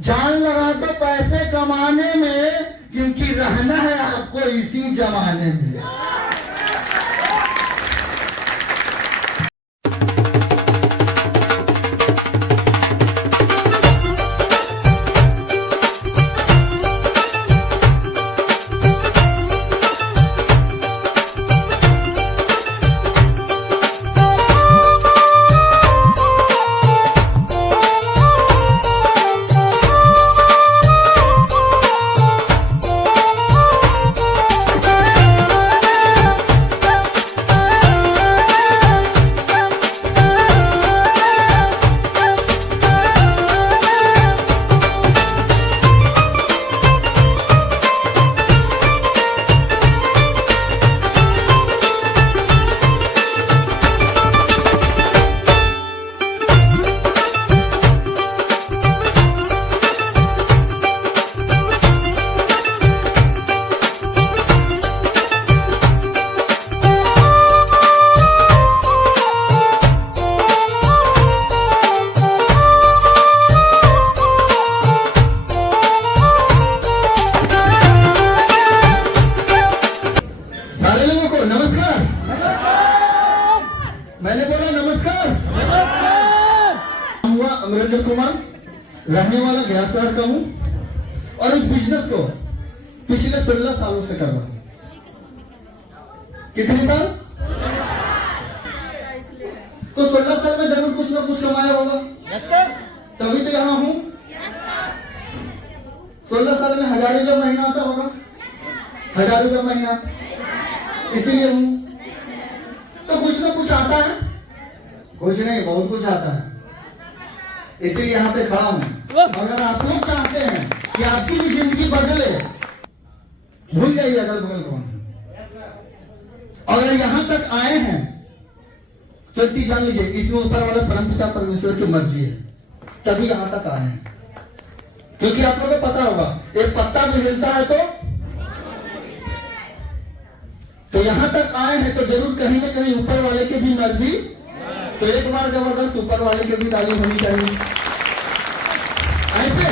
जान लगा दो पैसे कमाने में, क्योंकि रहना है आपको इसी जमाने में। मैंने बोला नमस्कार। हुआ अमरेंद्र कुमार, रहने वाला गया शहर का हूं और इस बिजनेस को पिछले 16 सालों से कर रहा हूं। कितने साल? तो 16 साल में जरूर कुछ ना कुछ कमाया होगा, तभी तो यहाँ हूं। 16 साल में 1000 रुपया महीना आता होगा, 1000 रुपया महीना, इसीलिए हूं। तो कुछ ना कुछ आता है, कुछ नहीं बहुत कुछ आता है, इसीलिए यहाँ पे खड़ा हूं। अगर आप लोग चाहते हैं कि आपकी भी जिंदगी बदले, भूल जाइए अगल बगल कौन है। अगर यहाँ तक आए हैं तो इतनी जान लीजिए, इसमें ऊपर वाले परमपिता परमेश्वर की मर्जी है, तभी यहाँ तक आए हैं। क्योंकि आप लोगों को पता होगा, एक पत्ता भी हिलता है तो यहाँ तक आए हैं तो जरूर कहीं ना कहीं ऊपर वाले की भी मर्जी। तो एक बार जबरदस्त ऊपर वाले की भी ताली होनी चाहिए। ऐसे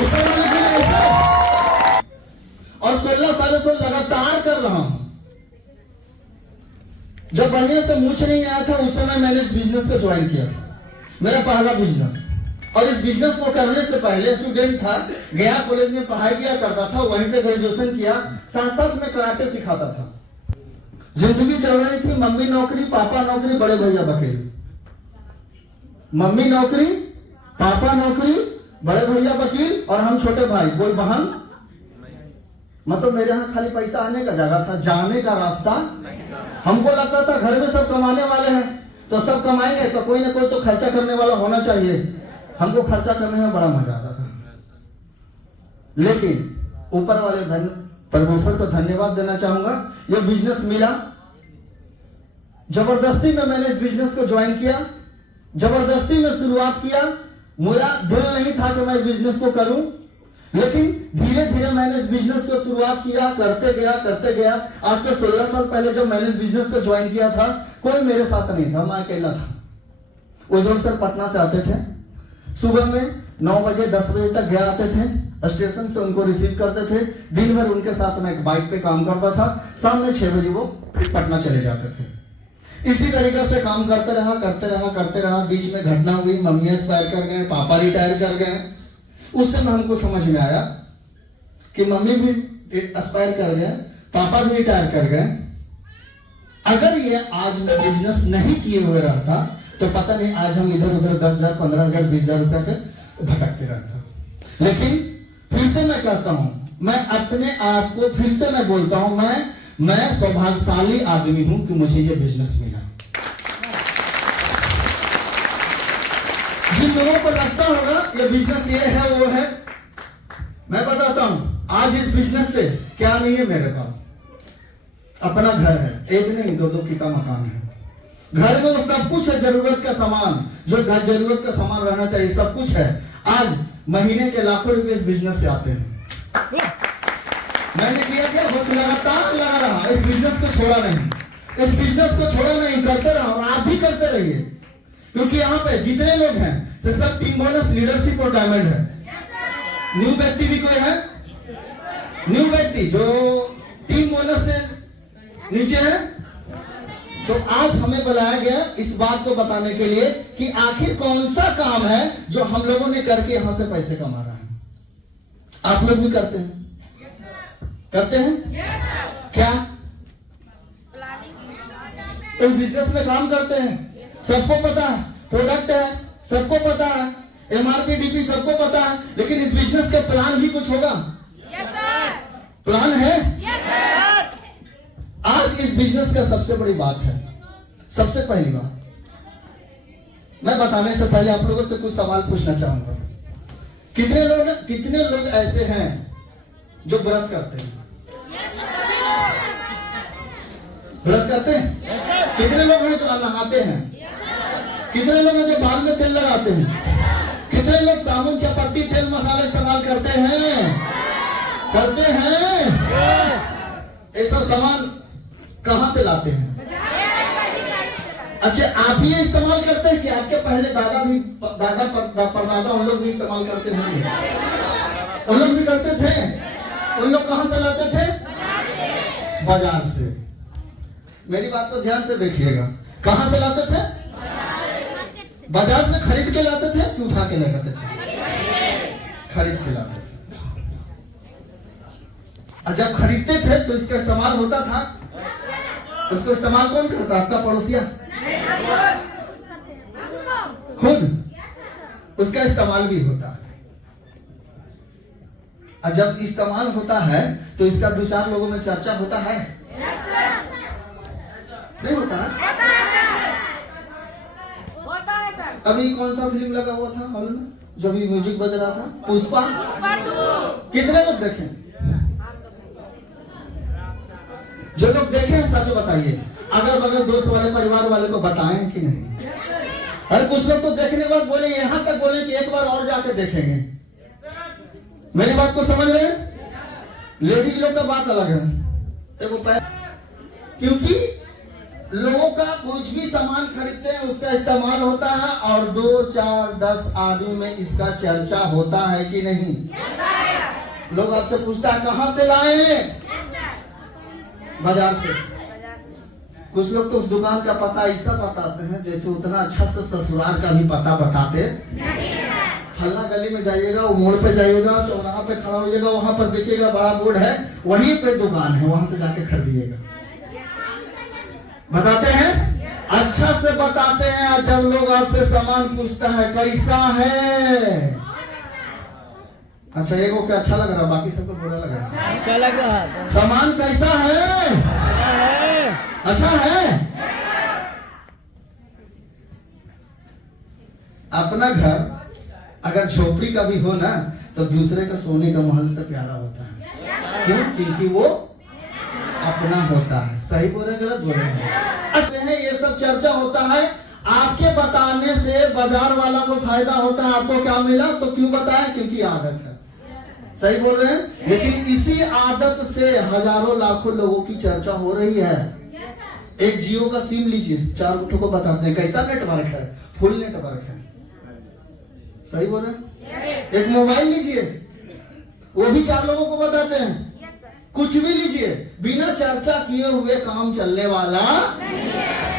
ऊपर वाले के लिए ऐसे। और 16 सालों से लगातार कर रहा हूं। जब बढ़िया से मूछ नहीं आया था उस समय मैंने इस बिजनेस को ज्वाइन किया, मेरा पहला बिजनेस। और इस बिजनेस को करने से पहले स्टूडेंट था, गया कॉलेज में पढ़ाई किया करता था, वहीं से ग्रेजुएशन किया, साथ साथ में कराटे सिखाता था। जिंदगी चल रही थी, मम्मी नौकरी, पापा नौकरी, बड़े भैया वकील। मम्मी नौकरी, पापा नौकरी, बड़े भैया वकील और हम छोटे भाई, कोई बहन। मतलब मेरे यहाँ खाली पैसा आने का जगह था, जाने का रास्ता। हमको लगता था घर में सब कमाने वाले हैं तो सब कमाएंगे, तो कोई ना कोई तो खर्चा करने वाला होना चाहिए। हमको खर्चा करने में बड़ा मजा आता था। लेकिन ऊपर वाले परमेश्वर को धन्यवाद देना चाहूंगा, ये बिजनेस मिला। जबरदस्ती में मैंने इस बिजनेस को ज्वाइन किया, जबरदस्ती में शुरुआत किया। मेरा दिल नहीं था कि मैं इस बिजनेस को करूं, लेकिन धीरे धीरे मैंने इस बिजनेस को शुरुआत किया, करते गया। आज से 16 साल पहले जब मैंने इस बिजनेस को ज्वाइन किया था, कोई मेरे साथ नहीं था, मैं अकेला था। उज्जवल सर पटना से आते थे, सुबह में 9 बजे 10 बजे तक गया आते थे, स्टेशन से उनको रिसीव करते थे। दिन भर उनके साथ में एक बाइक पे काम करता था, शाम में 6 बजे वो फिर पटना चले जाते थे। इसी तरीके से काम करते रहा। बीच में घटना हुई, मम्मी एक्सपायर कर गए, पापा रिटायर कर गए। उस समय हमको समझ में आया कि मम्मी भी एक्सपायर कर गए, पापा भी रिटायर कर गए। अगर ये आज मैं बिजनेस नहीं किए हुए रहता तो पता नहीं आज हम इधर उधर 10,000, 15,000, 20,000 रुपया के भटकते रहता। लेकिन फिर से मैं कहता हूं, मैं अपने आप को फिर से मैं बोलता हूं, मैं सौभाग्यशाली आदमी हूं कि मुझे ये बिजनेस मिला। जिन लोगों को लगता होगा ये बिजनेस ये है वो है, मैं बताता हूं आज इस बिजनेस से क्या नहीं है। मेरे पास अपना घर है, एक नहीं 2-2 किता मकान है। घर में वो सब कुछ है, जरूरत का सामान, जो घर जरूरत का सामान रहना चाहिए, सब कुछ है। आज महीने के लाखों रुपए इस बिजनेस से आते हैं। मैंने किया क्या, बस लगातार लगा रहा, इस बिजनेस को छोड़ा नहीं, इस बिजनेस को छोड़ा नहीं, करते रहा। और आप भी करते रहिए, क्योंकि यहाँ पे जितने लोग हैं सब टीम बोनस, लीडरशिप और डायमंड है। न्यू व्यक्ति भी कोई है? न्यू व्यक्ति जो टीम बोनस से नीचे है? तो आज हमें बुलाया गया इस बात को बताने के लिए कि आखिर कौन सा काम है जो हम लोगों ने करके यहां से पैसे कमा रहा है। आप लोग भी करते हैं? करते हैं? क्या इस बिजनेस में काम करते हैं? सबको पता है, प्रोडक्ट है सबको पता है, MRP DP सबको पता है, लेकिन इस बिजनेस का प्लान भी कुछ होगा? प्लान है? आज इस बिजनेस का सबसे बड़ी बात है, सबसे पहली बात, मैं बताने से पहले आप लोगों से कुछ सवाल पूछना चाहूंगा। कितने लोग ऐसे हैं जो ब्रश करते हैं? ब्रश करते हैं? कितने लोग हैं जो नहाते हैं? कितने लोग हैं जो बाल में तेल लगाते हैं? कितने लोग साबुन, चपाती, तेल, मसाला इस्तेमाल करते हैं? करते हैं? ये सब सामान कहां से लाते हैं? अच्छा, आप ही इस्तेमाल करते हैं कि आपके पहले दादा परदादा उन लोग भी इस्तेमाल करते होंगे? उन लोग भी करते थे। उन लोग कहां से लाते थे? बाजार से। मेरी बात को ध्यान से देखिएगा, कहां से लाते थे? बाजार से खरीद के लाते थे कि उठा के ले जाते थे? खरीद के लाते थे। और जब खरीदते थे तो इसका इस्तेमाल होता था? उसको इस्तेमाल कौन करता? आपका पड़ोसिया खुद उसका इस्तेमाल भी होता है। और जब इस्तेमाल होता है तो इसका 2-4 लोगों में चर्चा होता है? नहीं होता है? अभी कौन सा फिल्म लगा हुआ था हॉल में जो अभी म्यूजिक बज रहा था? पुष्पा। कितने लोग देखे? जो लोग देखे सच बताइए, अगर बगल दोस्त वाले परिवार वाले को बताएं कि नहीं? अरे कुछ लोग तो देखने के बाद बोले, यहां तक बोले कि एक बार और जाके देखेंगे। मेरी बात को समझ रहे हैं? लेडीज लोग का बात अलग है, देखो, क्योंकि लोगों का कुछ भी सामान खरीदते हैं उसका इस्तेमाल होता है और 2, 4, 10 आदमी में इसका चर्चा होता है कि नहीं? लोग आपसे पूछता है कहां से लाए? बाजार से। कुछ लोग तो उस दुकान का पता ऐसा बताते हैं जैसे उतना अच्छा से ससुराल का भी पता बताते फलना गली में जाइएगा, वो मोड़ पे जाइएगा, चौराहा पे खड़ा होइएगा, वहां पर देखिएगा बड़ा बोर्ड है, वहीं पे दुकान है, वहां से जाके खरीदिएगा। बताते हैं, अच्छा से बताते हैं। जब लोग आपसे सामान पूछता है कैसा है, अच्छा एक को क्या अच्छा लग रहा, बाकी सबको बुरा लग रहा? अच्छा लग रहा। सामान कैसा है? अच्छा है। अपना घर अगर झोपड़ी का भी हो ना तो दूसरे का सोने का महल से प्यारा होता है। क्यों? क्योंकि वो अपना होता है। सही बोल रहे, गलत बोल रहे हैं? अच्छा है, ये सब चर्चा होता है। आपके बताने से बाजार वाला को फायदा होता है। आपको क्या मिला तो क्यों बताएं? क्योंकि आदत है। सही बोल रहे हैं? लेकिन इसी आदत से हजारों लाखों लोगों की चर्चा हो रही है। एक जियो का सिम लीजिए, 4 को बताते हैं कैसा नेटवर्क है, फुल नेटवर्क है। सही बोल रहे हैं? एक मोबाइल लीजिए, वो भी 4 लोगों को बताते हैं। कुछ भी लीजिए, बिना चर्चा किए हुए काम चलने वाला।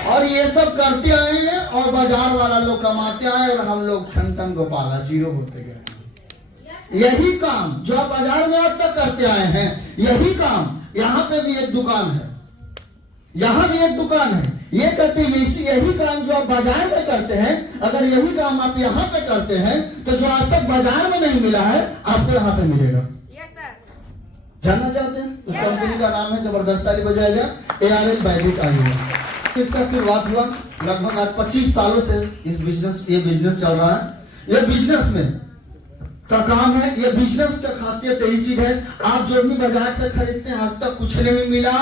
और ये सब करते आए हैं और बाजार वाला लोग कमाते आए और हम लोग ठन गोपाला जीरो होते गए। यही काम जो आप बाजार में अब तक करते आए हैं, यही काम यहाँ पे भी एक दुकान है, यहाँ भी एक दुकान है। ये कहते हैं यही काम जो आप बाजार में करते हैं, अगर यही काम आप यहाँ पे करते हैं तो जो आज तक बाजार में नहीं मिला है आपको यहाँ पे मिलेगा। जानना चाहते हैं? उस कंपनी का नाम है, जबरदस्त ताली बजाएगा, ARL वैदिक आयुर्वेद। इसका शुरुआत हुआ लगभग आज 25 सालों से ये बिजनेस चल रहा है। ये बिजनेस में का काम है। ये बिजनेस का खासियत यही चीज है, आप जो भी बाजार से खरीदते हैं आज तक कुछ नहीं मिला,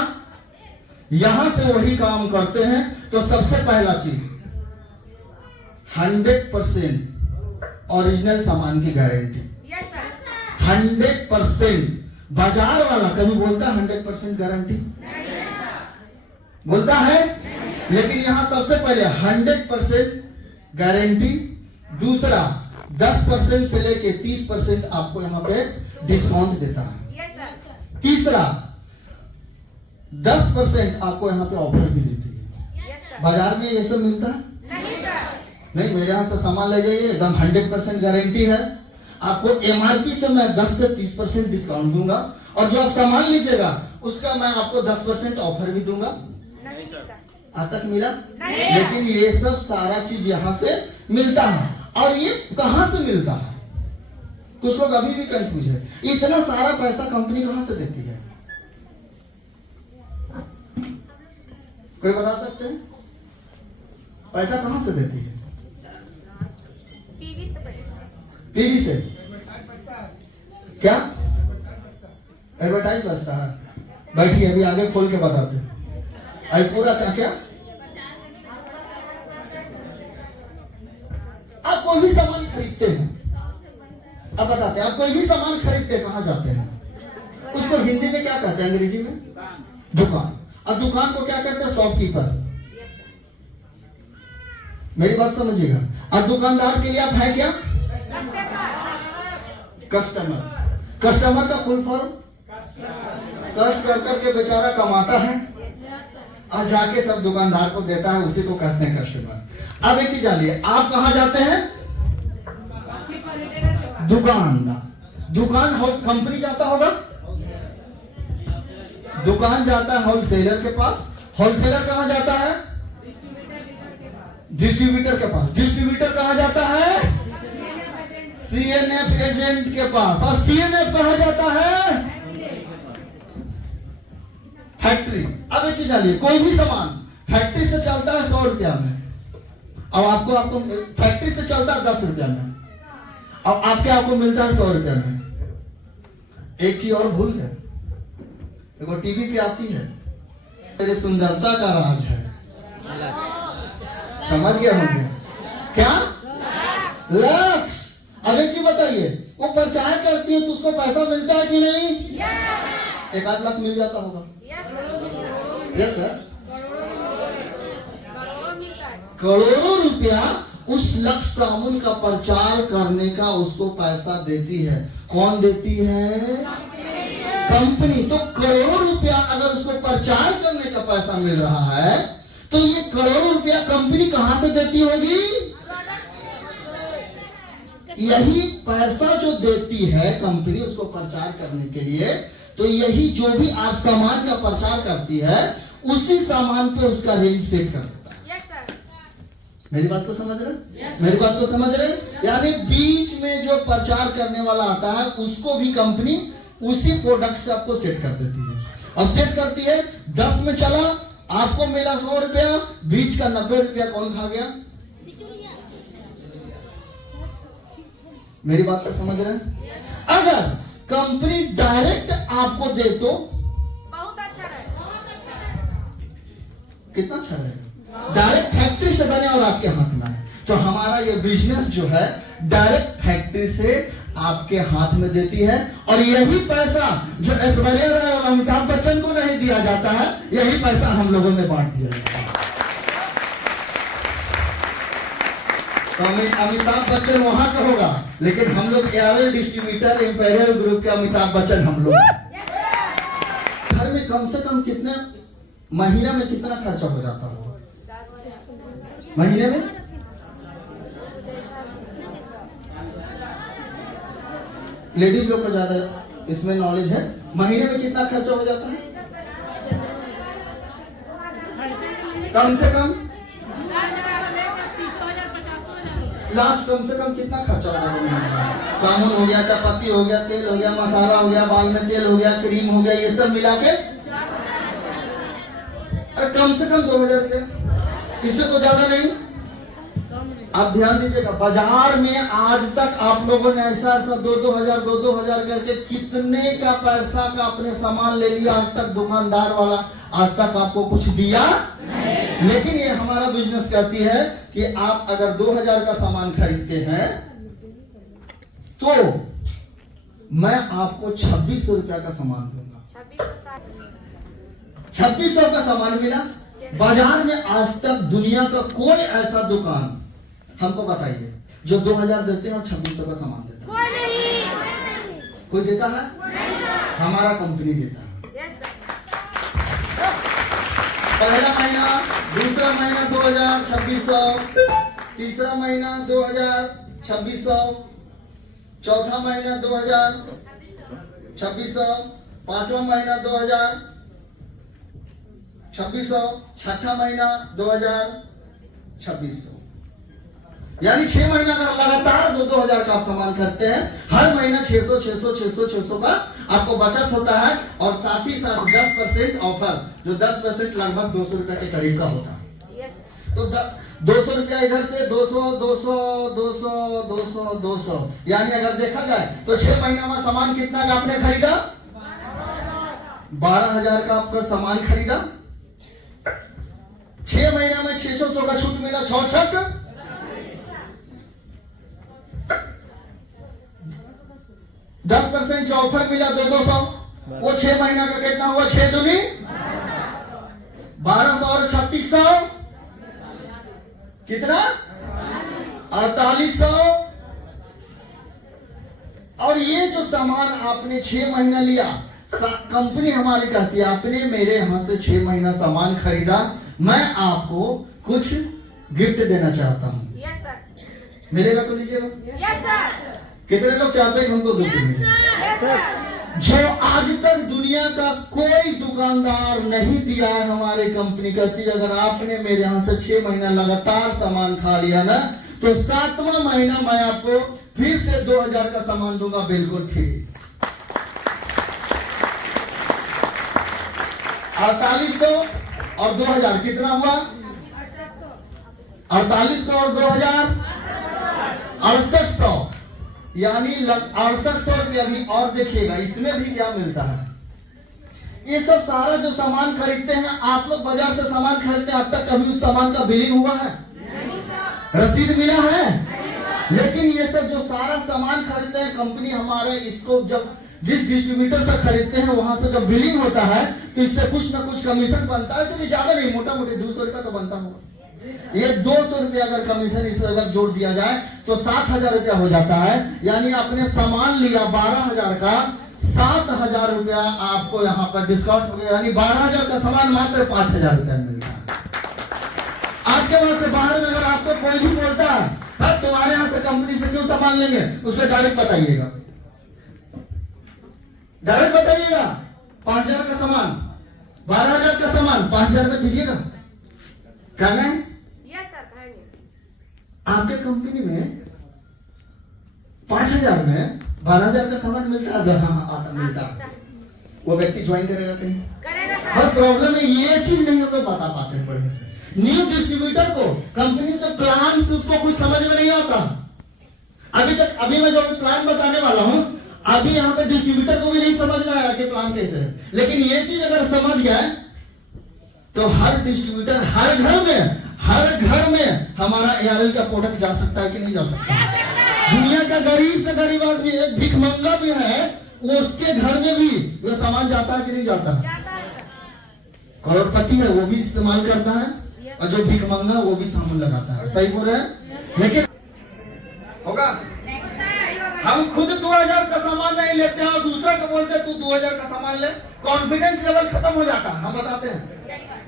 यहां से वही काम करते हैं। तो सबसे पहला चीज 100% ओरिजिनल सामान की गारंटी। 100%। बाजार वाला कभी बोलता है 100% गारंटी? बोलता है? लेकिन यहां सबसे पहले 100% गारंटी। दूसरा, 10% से लेके 30% आपको यहाँ पे डिस्काउंट देता है। तीसरा 10% आपको यहाँ पे ऑफर भी देती है। बाजार में ये सब मिलता है नहीं, मेरे यहाँ से सामान ले जाइए, एकदम 100% गारंटी है। आपको एमआरपी से मैं 10 से 30% डिस्काउंट दूंगा, और जो आप सामान लीजिएगा उसका मैं आपको 10% ऑफर भी दूंगा। आज तक मिला? लेकिन ये सब सारा चीज यहाँ से मिलता है। और ये कहां से मिलता है? कुछ लोग अभी भी कंफ्यूज है, इतना सारा पैसा कंपनी कहां से देती है? कोई बता सकते हैं पैसा कहां से देती है? पीवी से। क्या एडवर्टाइज बचता है? बैठिए, अभी आगे खोल के बताते हैं। आई पूरा क्या आप कोई भी सामान खरीदते हैं, अब बताते हैं, आप कोई भी सामान खरीदते हैं कहां जाते हैं? उसको हिंदी में क्या कहते हैं, अंग्रेजी में? दुकान। और दुकान को क्या कहते हैं? शॉपकीपर। मेरी बात समझिएगा। और दुकानदार के लिए आप हैं क्या? कस्टमर। कस्टमर का फुल फॉर्म? कष्ट कर करके बेचारा कमाता है और जाके सब दुकानदार को देता है, उसी को कहते हैं कस्टमर। अब एक चीज जानिए, आप कहां जाते हैं? दुकान कंपनी जाता होगा, दुकान जाता है होलसेलर के पास। होलसेलर कहां जाता है? डिस्ट्रीब्यूटर के पास। डिस्ट्रीब्यूटर कहां जाता है? सीएनएफ एजेंट के पास। और सीएनएफ कहां जाता है? फैक्ट्री। अब एक चीज जानिए, कोई भी सामान फैक्ट्री से चलता है 100 रुपया में, अब आपको फैक्ट्री से चलता है 10 रुपया में, अब आपको मिलता है 100 रुपया में। एक चीज और भूल गए, देखो टीवी पे आती है, तेरे सुंदरता का राज है, समझ गए होंगे क्या? लक्ष्य। अब एक चीज बताइए, वो प्रचार करती है तो उसको पैसा मिलता है कि नहीं? 1 लाख मिल जाता होगा। यस सर, करोड़ों रुपया उस लक्ष्य साबुन का प्रचार करने का उसको पैसा देती है। कौन देती है? कंपनी। तो करोड़ों रुपया अगर उसको प्रचार करने का पैसा मिल रहा है, तो ये करोड़ों रुपया कंपनी कहां से देती होगी? यही पैसा जो देती है कंपनी उसको प्रचार करने के लिए, तो यही जो भी आप सामान का प्रचार करती है, उसी सामान पे उसका रेंज सेट कर देता है। Yes sir. मेरी बात को समझ रहे? मेरी बात को समझ रहे? यानी बीच में जो प्रचार करने वाला आता है, उसको भी कंपनी उसी प्रोडक्ट से आपको सेट कर देती है। अब सेट करती है, 10 में चला, आपको मिला 100 रुपया, बीच का 90 रुपया कौन खा गया? मेरी बात को समझ रहे हैं? अगर कंपनी डायरेक्ट आपको दे तो बहुत अच्छा रहेगा। कितना अच्छा रहेगा? डायरेक्ट फैक्ट्री से बने और आपके हाथ में है। तो हमारा ये बिजनेस जो है डायरेक्ट फैक्ट्री से आपके हाथ में देती है, और यही पैसा जो ऐश्वर्या राय और अमिताभ बच्चन को नहीं दिया जाता है, यही पैसा हम लोगों ने बांट दिया जाता है। तो अमिताभ बच्चन वहां का होगा, लेकिन हम लोग एआरएल डिस्ट्रीब्यूटर इंपीरियल ग्रुप के अमिताभ बच्चन हम लोग। घर में कम से कम कितने महीने में कितना खर्चा हो जाता होगा? महीने में लेडीज लोग को ज्यादा इसमें नॉलेज है। महीने में कितना खर्चा हो जाता है? कम से कम लास्ट कम से कम कितना खर्चा हो जाता है? साबुन हो गया, चपाती हो गया, तेल हो गया, मसाला हो गया, बाल में तेल हो गया, क्रीम हो गया, ये सब मिला के कम से कम 2000 रुपये, इससे तो ज्यादा नहीं। आप ध्यान दीजिएगा, बाजार में आज तक आप लोगों ने ऐसा 2-2 हजार करके कितने का पैसा का अपने सामान ले लिया? आज तक दुकानदार वाला आज तक आपको कुछ दिया नहीं। लेकिन ये हमारा बिजनेस कहती है कि आप अगर 2000 का सामान खरीदते हैं तो मैं आपको 2600 रुपया का सामान दूंगा। 2600 का सामान मिला। बाजार में आज तक दुनिया का कोई ऐसा दुकान हमको बताइए जो 2000 देते हैं और 2600 का सामान देता है? कोई नहीं। कोई देता है? नहीं सर। हमारा कंपनी देता है। Yes sir. पहला महीना, दूसरा महीना 2000 2600, तीसरा महीना 2000 2600, चौथा महीना 2000 2600, पांचवा महीना 2000 2600, छठा महीना 2000 2600। यानी 6 महीना अगर लगातार 2-2000 का आप सामान खरीदते हैं, हर महीना 600 600 600 600 का आपको बचत होता है। और साथ ही साथ 10% ऑफर, जो 10% लगभग 200 रुपए के करीब का होता है। यस तो 200 रुपया इधर से 200 200 200 200 200, यानी अगर देखा जाए तो 6 महीना में सामान कितना का आपने खरीदा? 12,000 का आपका सामान खरीदा। 6 महीना में 600 का छूट मिला, 6 10% जो ऑफर मिला 200, वो 6 महीना का कितना हुआ? 6 दूनी 1200 और 3600 कितना? 4800। और ये जो सामान आपने 6 महीना लिया, कंपनी हमारी कहती है आपने मेरे यहां से 6 महीना सामान खरीदा, मैं आपको कुछ गिफ्ट देना चाहता हूं। Yes sir. मिलेगा तो लीजिएगा। Yes sir. कितने लोग चाहते हैं कि हमको गिफ्ट मिले? Yes sir. जो आज तक दुनिया का कोई दुकानदार नहीं दिया है, हमारी कंपनी कहती है अगर आपने मेरे यहां से 6 महीना लगातार सामान खा लिया ना, तो 7वां महीना मैं आपको फिर से 2000 का सामान दूंगा, बिल्कुल फ्री। 4800 और 2000 कितना हुआ? 4800 और 2000 6800, यानी 6800 रुपया भी। और देखिएगा इसमें भी क्या मिलता है। ये सब सारा जो सामान खरीदते हैं, आप लोग बाजार से सामान खरीदते हैं, अब तक कभी उस सामान का बिलिंग हुआ है? रसीद मिला है? लेकिन ये सब जो सारा सामान खरीदते हैं कंपनी हमारे, इसको जब जिस डिस्ट्रीब्यूटर से खरीदते हैं वहां से जब बिलिंग होता है तो इससे कुछ ना कुछ कमीशन बनता है। चलिए ज्यादा नहीं, मोटा मोटी 200 रुपया तो बनता होगा। ये 200 रुपया अगर कमीशन इसमें अगर जोड़ दिया जाए तो 7000 रुपया हो जाता है। यानी आपने सामान लिया 12,000 का, 7,000 रुपया आपको यहाँ पर डिस्काउंट हो गया, यानी 12,000 का सामान मात्र 5,000 रुपया मिलता है। आज के बाद से बाहर में अगर आपको कोई भी बोलता है तुम्हारे यहाँ से कंपनी से क्यों सामान लेंगे, उसमें डायरेक्ट बताइएगा, डायरेक्ट बताइएगा 5,000 का सामान, 12,000 का सामान 5,000 में दीजिएगा। कहना है यस सर कहेंगे। आपके कंपनी में 5,000 में 12,000 का सामान मिलता है। हाँ आता मिलता है। वो व्यक्ति ज्वाइन करेगा कि नहीं? करेगा सर। बस प्रॉब्लम है ये चीज नहीं हम लोग बता पाते हैं बढ़िया से। न्यू डिस्ट्रीब्यूटर को कंपनी से प्लान से उसको कुछ समझ में नहीं आता। अभी मैं जो प्लान बताने वाला हूं, अभी यहाँ पे डिस्ट्रीब्यूटर को भी नहीं समझ में आया कि प्लान कैसे है। लेकिन ये चीज अगर समझ गए तो हर डिस्ट्रीब्यूटर हर घर में हमारा एआरएल का प्रोडक्ट जा सकता है कि नहीं जा सकता? दुनिया का गरीब से गरीब आदमी, एक भिखमंगा भी है, उसके घर में भी वो सामान जाता है कि नहीं जाता? करोड़पति है वो भी इस्तेमाल करता है, और जो भिखमंगा वो भी सामान लगाता है। सही बोल रहे हैं? लेकिन होगा हम खुद 2000 का सामान नहीं लेते हैं और दूसरा को बोलते हैं तू 2000 का सामान ले, कॉन्फिडेंस लेवल खत्म हो जाता है। हम बताते हैं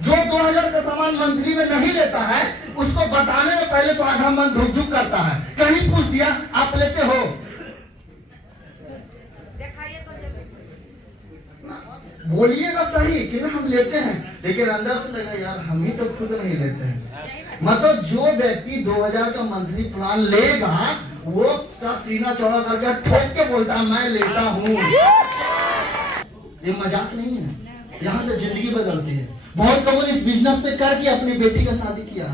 जो 2000 का सामान मंथली में नहीं लेता है उसको बताने में पहले तो आधा मन धुक करता है। कहीं पूछ दिया आप लेते हो, बोलिएगा सही कि ना हम लेते हैं, लेकिन अंदर से लगा यार हम ही तो खुद नहीं लेते हैं। मतलब जो व्यक्ति 2000 का मंथली प्लान लेगा वो उसका सीना चौड़ा करके ठोक के बोलता है मैं लेता हूँ। ये मजाक नहीं है, यहाँ से जिंदगी बदलती है। बहुत लोगों ने इस बिजनेस से करके अपनी बेटी का शादी किया,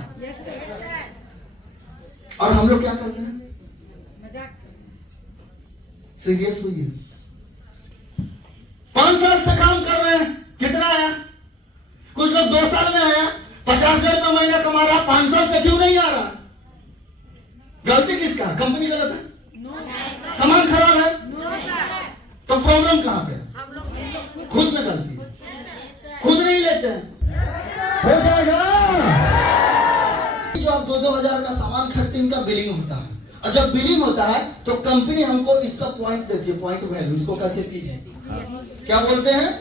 और हम लोग क्या करते हैं? सीरियस हुई 5 साल से काम कर रहे हैं, कितना आया? कुछ लोग 2 साल में आया, 50,000 रुपये महीना कमा रहा, 5 साल से क्यों नहीं आ रहा? गलती किसका? कंपनी गलत है? सामान खराब है? तो प्रॉब्लम कहां पे? खुद में गलती है, खुद नहीं लेते हैं। हो जाएगा। जो आप 2-2 हजार का सामान खरीदते हैं इनका बिलिंग होता है, और जब बिलिंग होता है तो कंपनी हमको इसका पॉइंट देती है, पॉइंट वैल्यू, इसको कहते हैं पीवी। क्या बोलते हैं?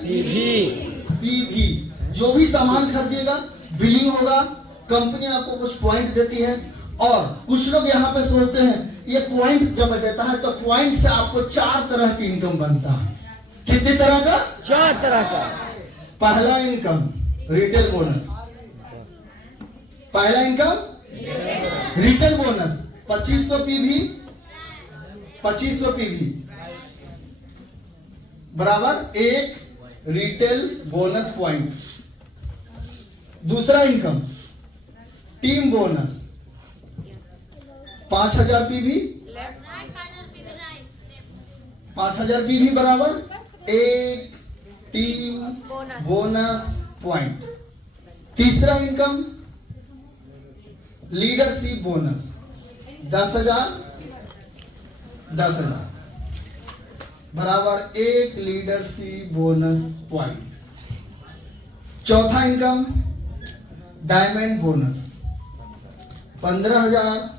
पीवी। जो भी सामान खरीदिएगा, बिलिंग होगा, कंपनी आपको कुछ पॉइंट देती है। और कुछ लोग यहाँ पे सोचते हैं ये पॉइंट जब देता है तो पॉइंट से आपको 4 तरह की इनकम बनता है। कितने तरह का? 4 तरह का। पहला इनकम रिटेल बोनस। पहला income retail bonus 2500 PV, 2500 PV बराबर 1 रिटेल बोनस पॉइंट। दूसरा income team bonus 5000 PV, 5000 PV बराबर 1 टीम बोनस पॉइंट। तीसरा इनकम लीडरशिप बोनस 10,000 बराबर 1 लीडरशिप बोनस पॉइंट। चौथा इनकम डायमंड बोनस 15,000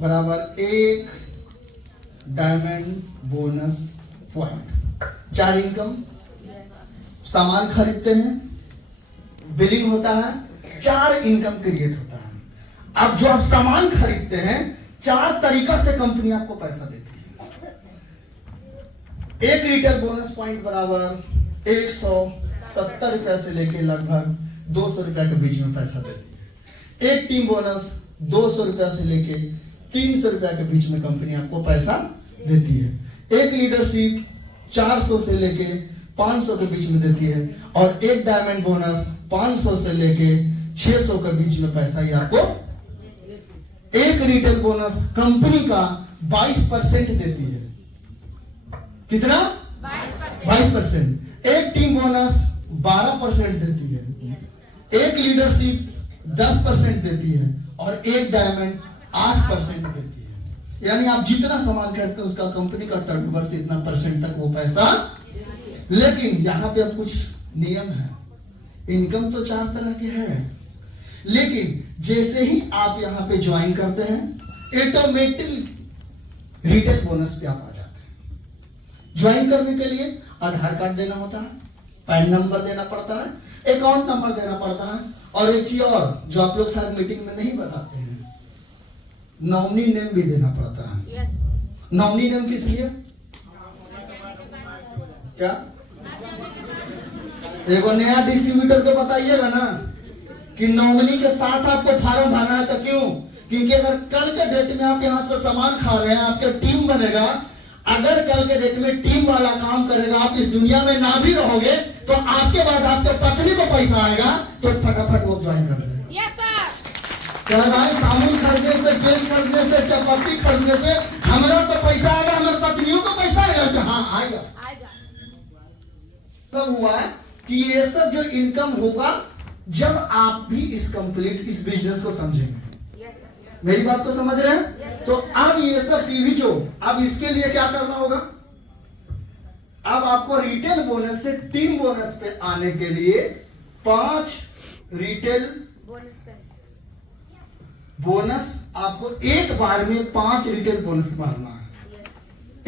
बराबर 1 डायमंड बोनस पॉइंट। 4 इनकम, सामान खरीदते हैं, बिलिंग होता है, 4 इनकम क्रिएट होता है। अब जो आप सामान खरीदते हैं 4 तरीका से कंपनी आपको पैसा देती है। 1 रिटेल बोनस पॉइंट बराबर 170 रुपए से लेके लगभग 200 रुपए के बीच में पैसा देती है। 1 टीम बोनस 200 रुपए से लेके 300 रुपए के बीच में कंपनी आपको पैसा देती है। 1 लीडरशिप 400 से लेके 500 के बीच में देती है। और 1 डायमंड बोनस 500 से लेके 600 के बीच में पैसा ही आपको। 1 रिटेल बोनस कंपनी का 22% देती है। कितना? 22%। 1 टीम बोनस 12% देती है। 1 लीडरशिप 10% देती है और 1 डायमंड 8% देती है। यानी आप जितना सामान खरीदते हैं उसका कंपनी का टर्नओवर से इतना परसेंट तक वो पैसा। लेकिन यहां पे अब कुछ नियम है। इनकम तो 4 तरह के है, लेकिन जैसे ही आप यहां पे ज्वाइन करते हैं ऑटोमेटिक रिटेल बोनस पे आप आ जाते हैं। ज्वाइन करने के लिए आधार कार्ड देना होता है, पैन नंबर देना पड़ता है, अकाउंट नंबर देना पड़ता है, और एक चीज और जो आप लोग शायद मीटिंग में नहीं बताते हैं, नॉमिनी नेम भी देना पड़ता है। नॉमिनी नेम किस लिए? क्या? देखो नया डिस्ट्रीब्यूटर को बताइएगा ना कि नॉमिनी के साथ आपको फॉर्म भरना है। तो क्यों? क्योंकि अगर कल के डेट में आप यहां से सामान खा रहे हैं, आपके टीम बनेगा, अगर कल के डेट में टीम वाला काम करेगा, आप इस दुनिया में ना भी रहोगे तो आपके बाद आपके पत्नी को पैसा आएगा तो फटाफट वो ज्वाइन कर देगा। Yes sir. क्या भाई, साबुन खरीदने से, पेन खरीदने से, चपाती खरीदने से हमारा तो पैसा आएगा, हमारी पत्नियों को पैसा आएगा। हाँ आएगा। तब हुआ है कि ये सब जो इनकम होगा जब आप भी इस बिजनेस को समझेंगे। मेरी बात को समझ रहे हैं? तो अब ये सब पीवी जो, अब इसके लिए क्या करना होगा? अब आपको रिटेल बोनस से टीम बोनस पे आने के लिए 5 रिटेल बोनस आपको एक बार में 5 रिटेल बोनस मारना है।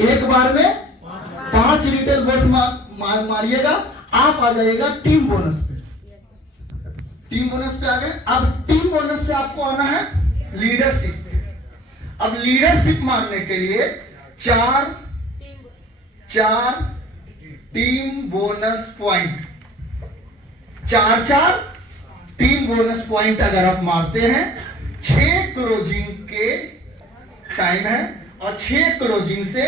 एक बार में 5 रिटेल बोनस मारिएगा, आप आ जाइएगा टीम बोनस पे। टीम बोनस पे आ गए। अब टीम बोनस से आपको आना है लीडरशिप पे। अब लीडरशिप मारने के लिए 4 team bonus point, 4 team bonus point अगर आप मारते हैं, 6 क्लोजिंग के टाइम है और 6 क्लोजिंग से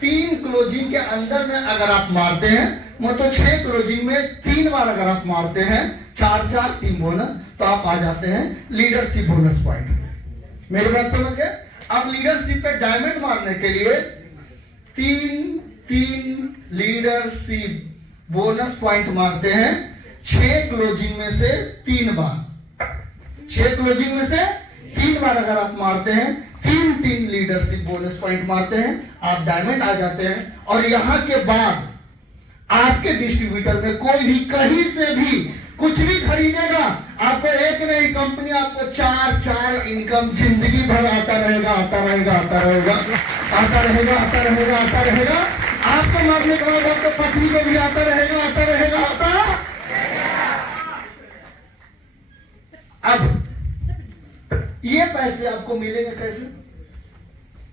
3 क्लोजिंग के अंदर में अगर आप मारते हैं, मतलब 6 क्लोजिंग में 3 बार अगर आप मारते हैं 4 टीम बोनस, तो आप आ जाते हैं लीडरशिप बोनस पॉइंट में। मेरी बात समझ गए? अब लीडरशिप पे डायमंड मारने के लिए 3 लीडरशिप बोनस पॉइंट मारते हैं 6 क्लोजिंग में से 3 बार। 6 क्लोजिंग में से 3 बार अगर आप मारते हैं, 3 लीडरशिप बोनस पॉइंट मारते हैं, आप डायमंड आ जाते हैं। और यहां के बाद आपके डिस्ट्रीब्यूटर में कोई भी कहीं से भी कुछ भी खरीदेगा आपको एक नहीं कंपनी आपको चार चार इनकम जिंदगी भर आता रहेगा, आता रहेगा, आता रहेगा, आता रहेगा, आता रहेगा, आता रहेगा। आपको मरने के बाद आपको पत्नी को भी आता रहेगा, आता रहेगा, आता। अब ये पैसे आपको मिलेंगे कैसे?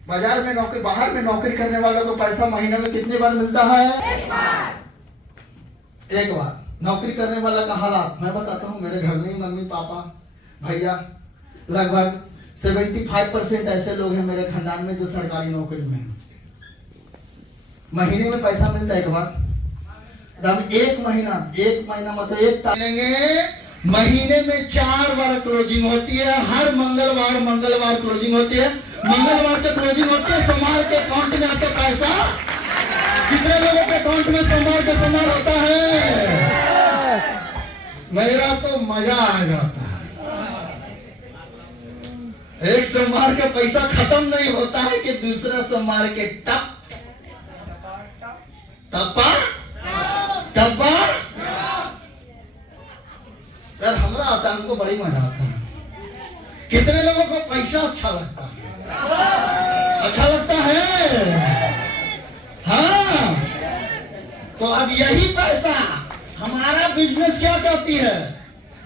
बाजार में नौकरी, बाहर में नौकरी करने वालों को पैसा महीने में कितनी बार मिलता है? एक बार। नौकरी करने वाला का हालात मैं बताता हूँ। मेरे घर में मम्मी पापा भैया लगभग 75% ऐसे लोग हैं मेरे खानदान में जो सरकारी नौकरी में हैं। महीने में पैसा मिलता है एक बार। हम एक महीना मतलब एक तारीख महीने में 4 बार क्लोजिंग होती है। हर मंगलवार क्लोजिंग होती है। मंगलवार के क्लोजिंग होती है। सोमवार के अकाउंट में आपका पैसा, कितने लोगों के अकाउंट में सोमवार होता है? मेरा तो मजा आ जाता है। एक सोमवार का पैसा खत्म नहीं होता है कि दूसरा सोमवार के टप्पा यार हमरा आता है, हमको बड़ी मजा आता है। कितने लोगों को पैसा अच्छा लगता है? अच्छा लगता है। हाँ, तो अब यही पैसा हमारा बिजनेस क्या करती है,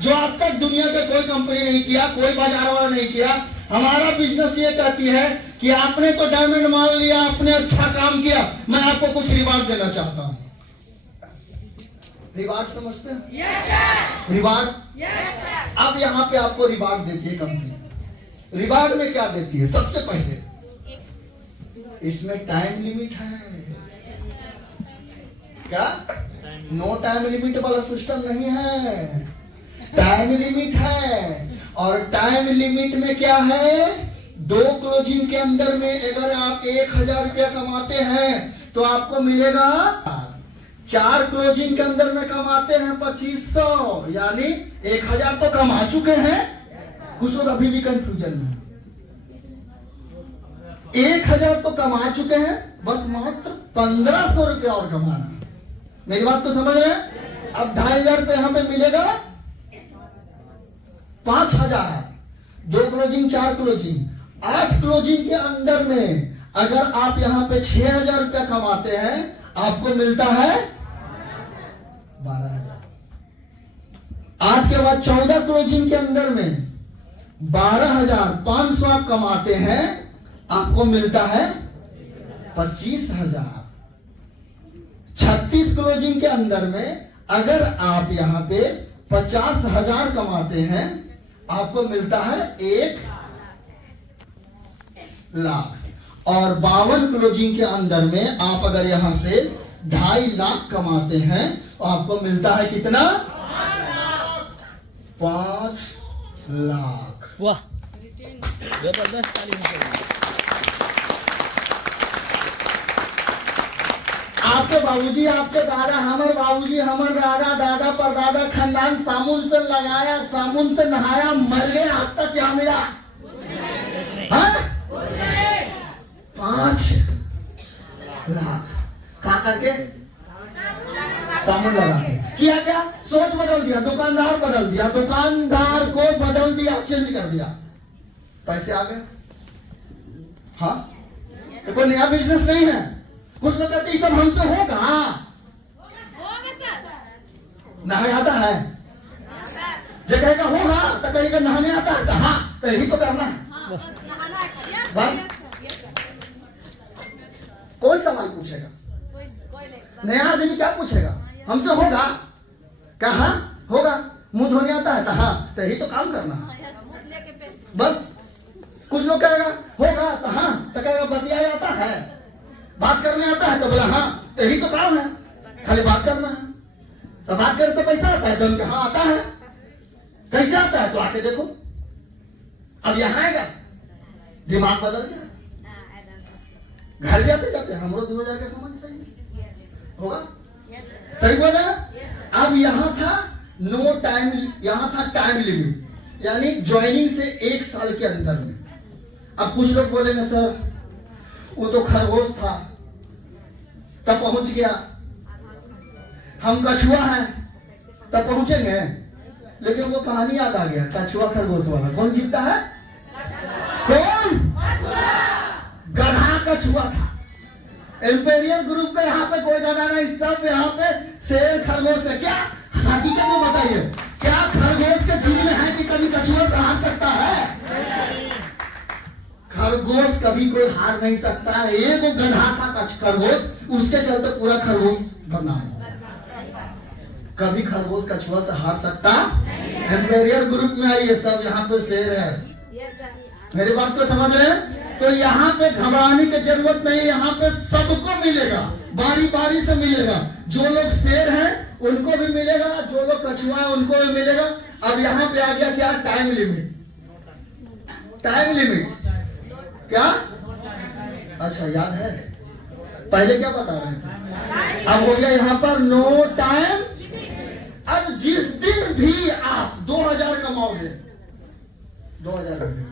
जो आज तक दुनिया के कोई कंपनी नहीं किया, कोई बाजार वाला नहीं किया। हमारा बिजनेस ये कहती है कि आपने तो डायमंड मान लिया, आपने अच्छा काम किया, मैं आपको कुछ रिवार्ड देना चाहता हूं। रिवार्ड समझते हैं? Yes sir. Reward? Yes sir. अब यहाँ पे आपको रिवार्ड देती है कंपनी। रिवार्ड में क्या देती है? सबसे पहले इसमें टाइम लिमिट है। क्या? नो टाइम लिमिट वाला सिस्टम नहीं है, टाइम लिमिट है। और टाइम लिमिट में क्या है? 2 क्लोजिंग के अंदर में अगर आप 1000 रुपया कमाते हैं तो आपको मिलेगा। 4 क्लोजिंग के अंदर में कमाते हैं 2500, यानी 1000 तो कमा चुके हैं। कुछ लोग अभी भी कंफ्यूजन में। 1000 तो कमा चुके हैं, बस मात्र 1500 रुपया और कमाना। मेरी बात को समझ रहे हैं? अब 2500 रुपये यहां पे मिलेगा 5000। 2 क्लोजिंग 4 क्लोजिंग 8 क्लोजिंग के अंदर में अगर आप यहां पे 6000 रुपया कमाते हैं आपको मिलता है 12000। 8 के बाद 14 क्लोजिंग के अंदर में 12500 आप कमाते हैं, आपको मिलता है 25000। 36 क्लोजिंग के अंदर में अगर आप यहां पे 50000 कमाते हैं आपको मिलता है 1 लाख। और 52 क्लोजिंग के अंदर में आप अगर यहां से 2.5 लाख कमाते हैं तो आपको मिलता है कितना? 5 लाख। वाह, जबरदस्त तालीम। आपके बाबूजी, आपके दादा, हमारे बाबूजी, हमारे दादा, दादा परदादा खानदान साबुन से लगाया, साबुन से नहाया, मर गए, आज तक क्या मिला? हाँ? 5 लाख क्या करके? साबुन लगा के। किया क्या? सोच बदल दिया, दुकानदार बदल दिया, दुकानदार को बदल दिया, चेंज कर दिया, पैसे आ गए। हाँ, तो कोई नया बिजनेस नहीं है। कुछ लोग कहते हैं सब हमसे होगा। होगा सर। नहाने आता है? जब कहेगा होगा तो कहेगा नहाने आता है, तो हाँ, तो यही तो करना है। हाँ, बस नहाना है। यस बस। Sir, yes sir. कौन सवाल पूछेगा? कोई नहीं। नया आदमी क्या पूछेगा? हमसे होगा? कहा होगा? मुंह धोने आता है, तो हाँ, तो यही तो काम करना है। हाँ, यस, मुंह लेके पेट। बस। कुछ लोग कहेगा होगा तो हाँ, तो कहेगा बतिया आता है, बात करने आता है, तो बोला हाँ, तो यही तो काम है, खाली बात करना है। तो बात करने से पैसा आता है तो उनके हाँ आता है। कैसे आता है? तो आके देखो। अब यहाँ आएगा, दिमाग बदल गया। घर जाते जाते हमरो 2000 का सामान चाहिए, होगा? सही बोला? अब यहाँ था नो टाइम, यहाँ था टाइम लिमिट, यानी ज्वाइनिंग से 1 साल के अंदर में। अब कुछ लोग बोलेंगे सर वो तो खरगोश था तब पहुंच गया, हम कछुआ हैं तब पहुंचेंगे? लेकिन वो कहानी याद आ गया, कछुआ खरगोश वाला। कौन जीतता है? कौन? गधा कछुआ था। एम्पेरियल ग्रुप में यहाँ पे कोई गधा नहीं, सब यहाँ पे शेर खरगोश है। क्या हकीकत में बताइए, क्या खरगोश के जीव में है कि कभी कछुआ से हार सकता है? खरगोश कभी कोई हार नहीं सकता है। एक वो गधा था खरगोश, उसके चलते पूरा खरगोश बदनाम हो। कभी खरगोश कछुआ से हार सकता? एम्पेरियल ग्रुप में आई, ये सब यहाँ पे शेर है। Yes sir. मेरी बात को समझ रहे हैं? तो यहाँ पे घबराने की जरूरत नहीं, यहाँ पे सबको मिलेगा, बारी बारी से मिलेगा। जो लोग शेर हैं उनको भी मिलेगा, जो लोग कछुआ हैं उनको भी मिलेगा। अब यहाँ पे आ गया क्या? Time limit. टाइम लिमिट क्या? अच्छा याद है, पहले क्या बता रहे थे? अब हो गया यहाँ पर नो टाइम। अब जिस दिन भी आप 2000 कमाओगे, 2000,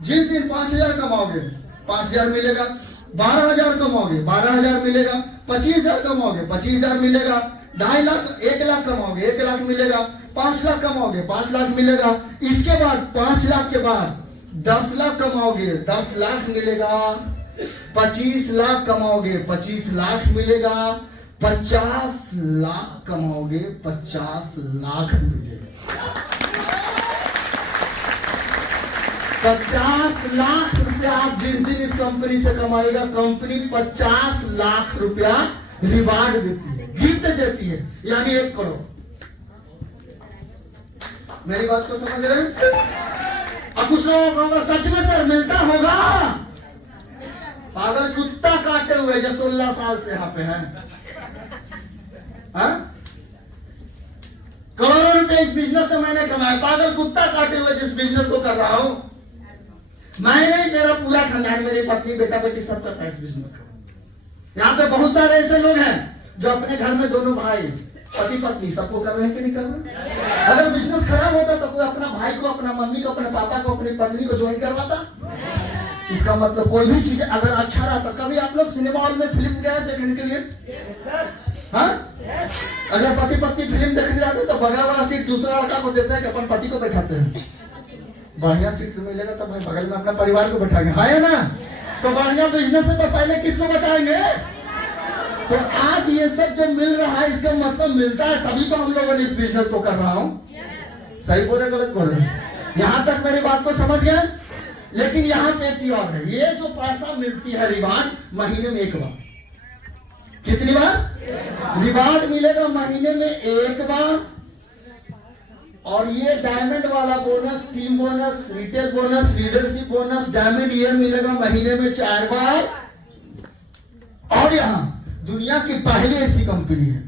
जिस दिन 5000 कमाओगे 5000 मिलेगा, 12000 कमाओगे 12000 मिलेगा, 25000 कमाओगे 25000 मिलेगा, 2.5 लाख 1 लाख कमाओगे 1 लाख मिलेगा, 5 लाख कमाओगे 5 लाख मिलेगा। इसके बाद 5 लाख के बाद 10 लाख कमाओगे 10 लाख मिलेगा, 25 लाख कमाओगे 25 लाख मिलेगा, 50 लाख कमाओगे 50 लाख मिलेगा। 50 लाख रुपया आप जिस दिन इस कंपनी से कमाएगा, कंपनी 50 लाख रुपया रिवार्ड देती है, गिफ्ट देती है, यानी 1 करोड़। मेरी बात को समझ रहे हैं? अब कुछ लोगों को होगा सच में सर मिलता होगा? पागल कुत्ता काटे हुए जो 16 साल से यहाँ पे हैं, करोड़ों रुपए इस बिजनेस से मैंने कमाए। पागल कुत्ता काटे हुए जिस बिजनेस को कर रहा हूं मैं नहीं, मेरा पूरा खानदान, मेरी पत्नी बेटा बेटी सब करता है इस बिजनेस को। यहाँ पे बहुत सारे ऐसे लोग हैं जो अपने घर में दोनों भाई पति पत्नी सबको कर रहे हैं कि नहीं कर रहे? अगर बिजनेस खराब होता तो कोई अपना भाई को, अपना मम्मी को, अपने पापा को, अपनी पत्नी को ज्वाइन करवाता? इसका मतलब कोई भी चीज अगर अच्छा रहा तो कभी आप लोग सिनेमा हॉल में फिल्म गए देखने के लिए? हाँ, अगर पति पत्नी फिल्म देखने जाते तो बगल वाला सीट दूसरा लड़का को देते हैं कि अपन पति को बैठाते हैं। बढ़िया सीट मिलेगा तो भाई बगल में अपना परिवार को बैठाएंगे, है ना? तो बढ़िया बिजनेस है तो पहले किसको बताएंगे? तो आज ये सब जो मिल रहा है इसका मतलब मिलता है तभी तो हम लोगों ने इस बिजनेस को कर रहा हूँ। सही बोल रहे गलत बोल रहे? यहाँ तक मेरी बात को समझ गए? लेकिन यहाँ पे एक चीज और है, ये जो पैसा मिलती है रिवार्ड महीने में 1 बार। कितनी बार रिवार्ड मिलेगा? महीने में 1 बार। और ये डायमंड वाला bonus, team bonus, retail bonus, leadership bonus, diamond ये मिलेगा महीने में 4 बार। और यहाँ दुनिया की पहली ऐसी कंपनी है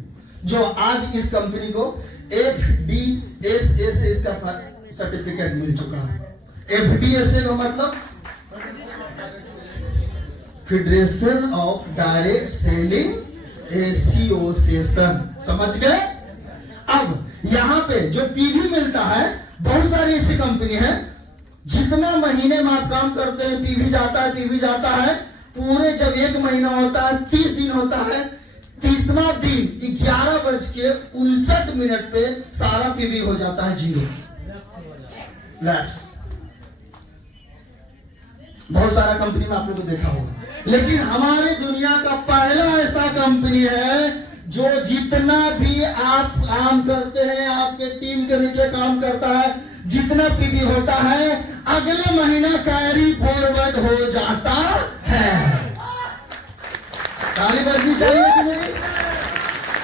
जो आज इस कंपनी को FDSSA का सर्टिफिकेट मिल चुका है। FDSA का मतलब federation of direct selling association, समझ गए? अब यहाँ पे जो पीवी मिलता है, बहुत सारी ऐसी कंपनी है जितना महीने में आप काम करते हैं पीवी जाता है, पीवी जाता है। पूरे जब 1 महीना होता है 30 दिन होता है, 30वां दिन 11:59 पे सारा पीवी हो जाता है 0 लैप्स। बहुत सारा कंपनी में आप लोगों को देखा होगा, लेकिन हमारी दुनिया का पहला ऐसा कंपनी है जो जितना भी आप काम करते हैं, आपके टीम के नीचे काम करता है, जितना पीवी होता है अगले महीना कैरी फॉरवर्ड हो जाता है। ताली बजनी चाहिए कि नहीं?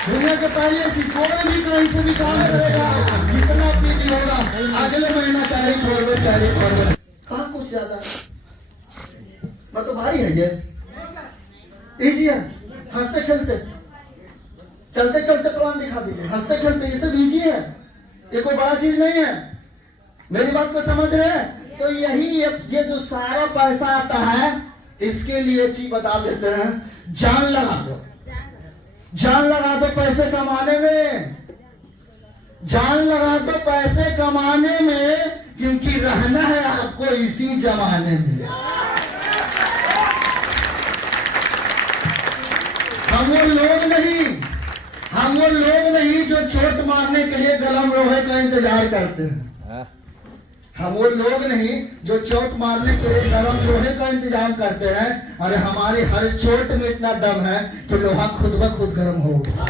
दुनिया के पहले ऐसी कोई भी कहीं से भी काम करेगा, जितना पीवी होगा अगले महीना कैरी फॉरवर्ड। कहाँ कुछ ज्यादा मैं तो भाई है, ये इजी है। हंसते खेलते चलते चलते प्लान दिखा दीजिए, हंसते खेलते ये सब इजी है, ये कोई बड़ा चीज नहीं है। मेरी बात को समझ रहे हैं? तो यही ये जो सारा पैसा आता है इसके लिए चीज बता देते हैं, जान लगा दो, जान लगा दो पैसे कमाने में, जान लगा दो पैसे कमाने में, क्योंकि रहना है आपको इसी जमाने में। हम वो लोग नहीं हम वो लोग नहीं जो चोट मारने के लिए गरम लोहे का इंतजार करते हैं। हम वो लोग नहीं जो चोट मारने के लिए गरम लोहे का इंतजाम करते हैं। अरे हमारी हर चोट में इतना दम है कि लोहा खुद ब खुद गर्म होगा।